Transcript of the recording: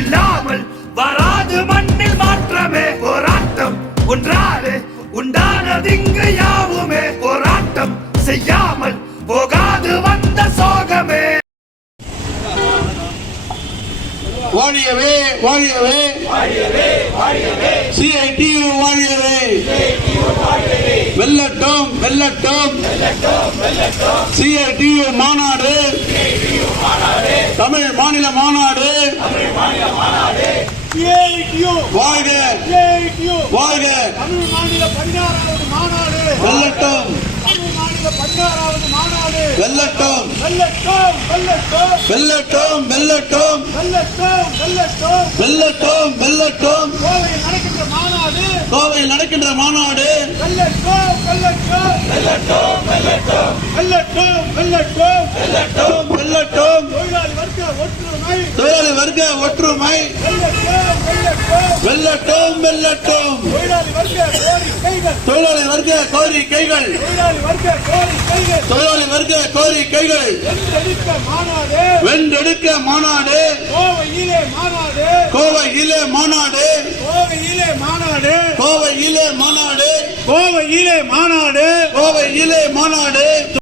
இல்லாமல் வராது மண்ணில் மாற்றமே. போராட்டம் ஒன்றாலே உண்டானது இங்கு யாவுமே. போராட்டம் செய்யாமல் போகாது வந்த சோகமே. வாழியவே வாழியவே. சிஐடி வாழியவே. வெல்லட்டும் வெல்லட்டும். சிஐடி மாநாடு. தமிழ் மாநில மாநாடு. வாழ்க வாழ்க தமிழ் மாநில பதினாறாவது மாநாடு. வெல்லட்டும். தமிழ் மாநில பதினாறாவது மாநாடு. வெல்லட்டும் வெல்லட்டும். வெல்லட்டும் வெல்லட்டும். வெல்லட்டும் வெல்லட்டும். வெல்லட்டும் வெல்லட்டும். கோவையில் நடக்கின்ற மாநாடு. கோவையில் நடக்கின்ற மாநாடு. வெல்லட்டும் வெல்லட்டும். வெல்லட்டும் வெல்லட்டும். வெல்லட்டும் வெல்லட்டும். ஒற்றுமை. தொழிலாளி வர்க்க ஒற்றுமை. வெல்லட்டும் வெல்லட்டும் வெல்லட்டும். வெல்லட்டும் தொழிலாளி வர்க்க கோரிக்கைகள். தொழிலாளி வர்க்க கோரிக்கைகள். தொழிலாளி வர்க்க வர்க்க கோரிக்கைகள். வென்றெடுக்க மாநாடு. வென்றெடுக்க மாநாடு. கோவையிலே மாநாடு. கோவையிலே மாநாடு. கோவையிலே மாநாடு. கோவையிலே மாநாடு. கோவையிலே மாநாடு. கோவையிலே மாநாடு.